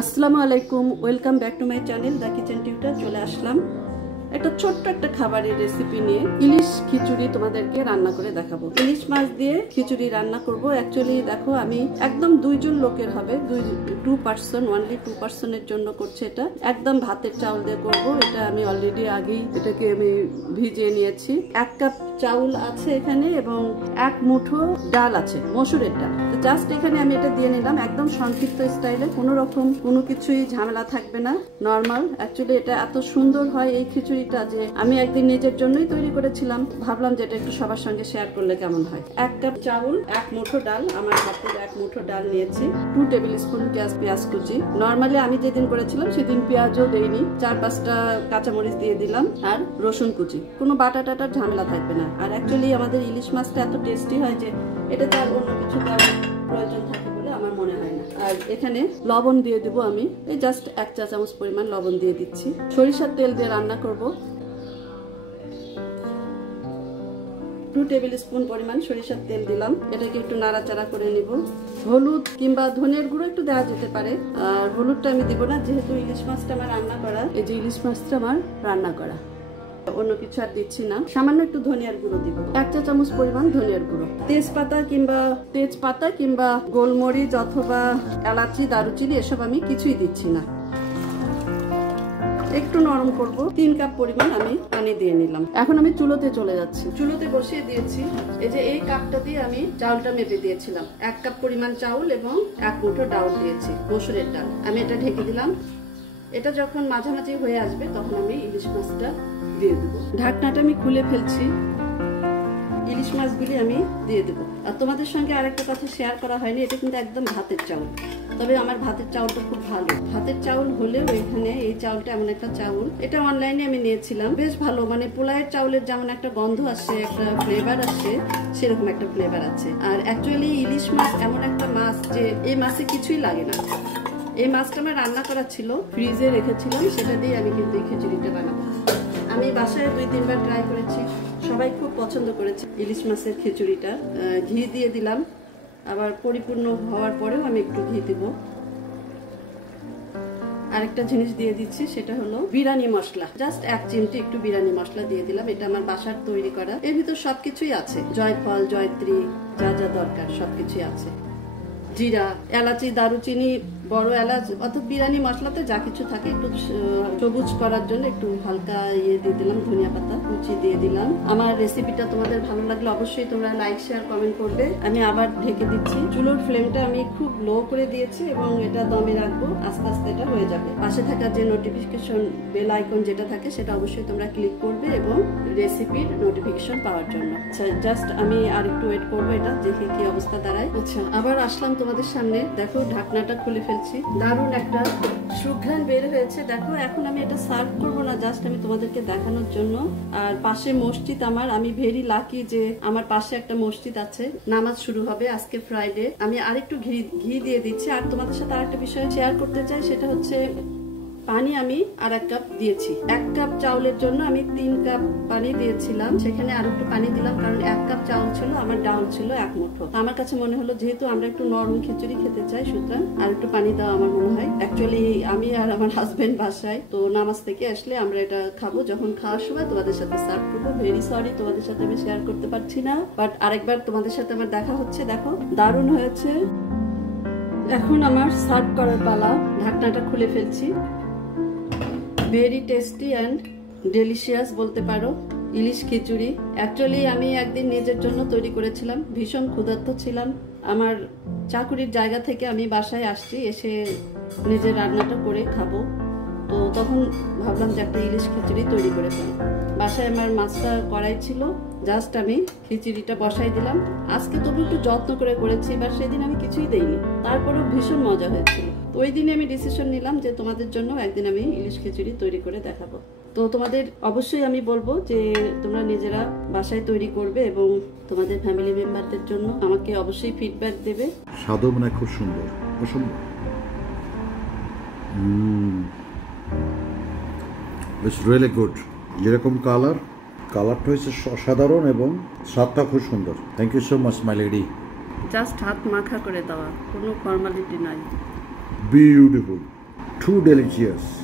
আসসালামু আলাইকুম, welcome back to my channel the kitchen tutor. চলে আসলাম একটা ছোট্ট একটা খাবারের রেসিপি নিয়ে। ইলিশ খিচুড়ি তোমাদেরকে রান্না করে দেখাবো। ইলিশ মাছ দিয়ে খিচুড়ি রান্না করব। অ্যাকচুয়ালি দেখো, আমি একদম 2 জন লোকের হবে, 2 পার্সন, অনলি 2 পার্সনের জন্য করছে এটা। একদম ভাতের চাউল দিয়ে করব এটা। আমি অলরেডি আগেই এটাকে আমি ভিজিয়ে নিয়েছি। 1 কাপ চাউল আছে এখানে এবং 1 মুঠো ডাল আছে, মসুরের ডাল। তো জাস্ট এখানে আমি এটা দিয়ে নিলাম একদম সংক্ষিপ্ত স্টাইলে, কোনো রকম কোনো কিছুই ঝামেলা থাকবে না, নর্মাল। অ্যাকচুয়ালি এটা এত সুন্দর হয় এই খিচুড়িটা যে আমি একদিন নিজের জন্যই তৈরি করেছিলাম, ভাবলাম যে এটা একটু সবার সঙ্গে শেয়ার করলে কেমন হয়। 1 কাপ চাউল, 1 মুঠো ডাল, আমার হাতের 1 মুঠো ডাল নিয়েছি, 2 টেবিল স্পুন পেঁয়াজ কুচি। নর্মালি আমি যেদিন করেছিলাম সেদিন পেঁয়াজও দেইনি, 4-5টা কাঁচামরিচ দিয়ে দিলাম আর রসুন কুচি। কোনো বাটা টাটার ঝামেলা থাকবে না। আর অ্যাকচুয়ালি আমাদের ইলিশ মাছটা এত টেস্টি হয় যে এটাতে আর অন্য কিছু দেওয়ার প্রয়োজন থাকে বলে আমার মনে হয় না। আর এখানে লবণ দিয়ে দেবো আমি, এই জাস্ট 1 চা চামচ পরিমাণ লবণ দিয়ে দিচ্ছি। সরিষার তেল দিয়ে রান্না করব। 2 টেবিল স্পুন পরিমাণ সরিষার তেল দিলাম। এটাকে একটু নাড়াচাড়া করে নিব। হলুদ কিংবা ধনের গুঁড়ো একটু দেওয়া যেতে পারে, আর হলুদটা আমি দিব না, যেহেতু ইলিশ মাছটা আমার রান্না করা। এই যে ইলিশ মাছটা আমার রান্না করা, অন্য কিছু আর দিচ্ছি না। সামান্য একটু ধনিয়ার গুঁড়ো দিব, 1 চা চামচ পরিমাণ ধনিয়ার গুঁড়ো। তেজপাতা কিংবা গোলমরিচ অথবা এলাচি, দারুচিনি এসব আমি কিছুই দিচ্ছি না। একটু নরম করব। 3 কাপ পরিমাণ আমি পানি দিয়ে নিলাম। এখন আমি চুলোতে চলে যাচ্ছি। চুলোতে বসিয়ে দিয়েছি। এই যে এই কাপটা দিয়ে আমি চাউলটা মেপে দিয়েছিলাম, 1 কাপ পরিমাণ চাউল এবং 1 মুঠো ডাল দিয়েছি, মসুরের ডাল। আমি এটা ঢেকে দিলাম। এটা যখন মাঝামাঝি হয়ে আসবে তখন আমি ইলিশ মাছটা দিয়ে দেবো। ঢাকনাটা আমি খুলে ফেলছি। ইলিশ মাছগুলি আমি দিয়ে দেবো। আর তোমাদের সঙ্গে আরেকটা কথা শেয়ার করা হয়নি, এটা কিন্তু একদম ভাতের চাউল। তবে আমার ভাতের চাউলটা খুব ভালো। ভাতের চাউল হলেও এখানে এই চাউলটা এমন একটা চাউল, এটা অনলাইনে আমি নিয়েছিলাম, বেশ ভালো। মানে পোলাওয়ের চাউলের যেমন একটা গন্ধ আসে, একটা ফ্লেভার আসে, সেরকম একটা ফ্লেভার আছে। আর অ্যাকচুয়ালি ইলিশ মাছ এমন একটা মাছ যে এই মাছে কিছুই লাগে না। এই মাছটা আমার রান্না করা ছিল, ফ্রিজে রেখেছিলাম, সেটা দিয়ে আমি কিন্তু এই খিচুড়িটা বানাবো। আমি বাসায় 2-3 বার ট্রাই করেছি, সবাই খুব পছন্দ করেছে ইলিশ মাছের খিচুড়িটা। ঘি দিয়ে দিলাম, আবার পরিপূর্ণ হওয়ার পরেও আমি একটু ঘি দিব। আরেকটা জিনিস দিয়ে দিচ্ছি, সেটা হলো বিরিয়ানি মশলা। জাস্ট 1 চিমটি একটু বিরিয়ানি মশলা দিয়ে দিলাম। এটা আমার বাসার তৈরি করা, এর ভিতর সবকিছুই আছে, জয়ফল, জয়ত্রী, যা যা দরকার সবকিছুই আছে। জিরা, এলাচি, দারুচিনি, বড় এলাচ অথবা বিরিয়ানি মশলাতে যা কিছু থাকে, একটু সবুজ করার জন্য একটু হালকা ইয়ে দিয়ে দিলাম, ধনিয়া পাতা কুচি দিয়ে দিলাম। আমার রেসিপিটা তোমাদের ভালো লাগলে অবশ্যই তোমরা লাইক, শেয়ার, কমেন্ট করবে। আমি আবার ঢেকে দিচ্ছি। চুলোর ফ্লেমটা আমি খুব লো করে দিয়েছি এবং এটা দমে রাখবো। আস্তে আস্তে এটা হয়ে যাবে। পাশে থাকা যে নোটিফিকেশন বেল আইকন যেটা থাকে সেটা অবশ্যই তোমরা ক্লিক করবে এবং রেসিপির নোটিফিকেশন পাওয়ার জন্য। আচ্ছা, জাস্ট আমি আর একটু ওয়েট করবো, এটা দেখে কি অবস্থা দাঁড়ায়। আচ্ছা, আবার আসলাম তোমাদের সামনে। দেখো, ঢাকনাটা খুলে ফেলছি। দারুণ একটা সুঘ্রাণ বের হয়েছে। দেখো, এখন আমি এটা সার্ভ করবো না, জাস্ট আমি তোমাদেরকে দেখানোর জন্য। আর পাশে মসজিদ আমার, আমি ভেরি লাকি যে আমার পাশে একটা মসজিদ আছে। নামাজ শুরু হবে আজকে ফ্রাইডে। আমি আরেকটু ঘি দিয়ে দিচ্ছি। আর তোমাদের সাথে আরেকটা বিষয় শেয়ার করতে চাই, সেটা হচ্ছে পানি আমি আর 1 কাপ দিয়েছি। 1 কাপ চাউলের জন্য আমি 3 কাপ পানি দিয়েছিলাম, সেখানে আর একটু পানি দিলাম, কারণ 1 কাপ চাউল ছিল, আমার ডাউল ছিল 1 মুঠো। আমার কাছে মনে হলো যেহেতু আমরা একটু নরম খিচুড়ি খেতে চাই, সুতরাং আর একটু পানি দেওয়া আমার মনে হয়। অ্যাকচুয়ালি আমি আর আমার হাজবেন্ড বাসায়, তো নামাজ থেকে আসলে আমরা এটা খাবো। যখন খাওয়ার সময় তোমাদের সাথে সার্ভ করবো। ভেরি সরি তোমাদের সাথে আমি শেয়ার করতে পারছি না, বাট আরেকবার তোমাদের সাথে আমার দেখা হচ্ছে। দেখো, দারুণ হয়েছে। এখন আমার সার্ভ করার পালা। ঢাকনাটা খুলে ফেলছি। ভেরি টেস্টি অ্যান্ড ডেলিশিয়াস বলতে পারো ইলিশ খিচুড়ি। অ্যাকচুয়ালি আমি একদিন নিজের জন্য তৈরি করেছিলাম, ভীষণ ক্ষুধার্ত ছিলাম। আমার চাকুরির জায়গা থেকে আমি বাসায় আসছি, এসে নিজের রান্নাটা করে খাবো। তো তখন ভাবলাম যে একটা ইলিশ খিচুড়ি তৈরি করে ফেলি। বাসায় আমার মাছটা কড়াই ছিল, জাস্ট আমি খিচুড়িটা বসাই দিলাম। আজকে তবু একটু যত্ন করে করেছি, এবার সেদিন আমি কিছুই দেইনি, তারপরেও ভীষণ মজা হয়েছিল। তো ওই দিনে আমি ডিসিশন নিলাম যে তোমাদের জন্য একদিন আমি ইলিশ খিচুড়ি তৈরি করে দেখাবো। তো তোমাদের অবশ্যই আমি বলবো যে তোমরা নিজেরা বাসায় তৈরি করবে এবং তোমাদের ফ্যামিলি মেম্বারদের জন্য আমাকে অবশ্যই ফিডব্যাক দেবে। স্বাদও মানে খুব সুন্দর, অসম্ভব। It's really good. যেরকম কালারটা হয়েছে অসাধারণ এবং স্বাদটা খুব সুন্দর। Thank you so much my lady. Just হাত মাখা করে দেওয়া, কোনো ফর্মালিটি নাই। বিউটিফুল। too delicious.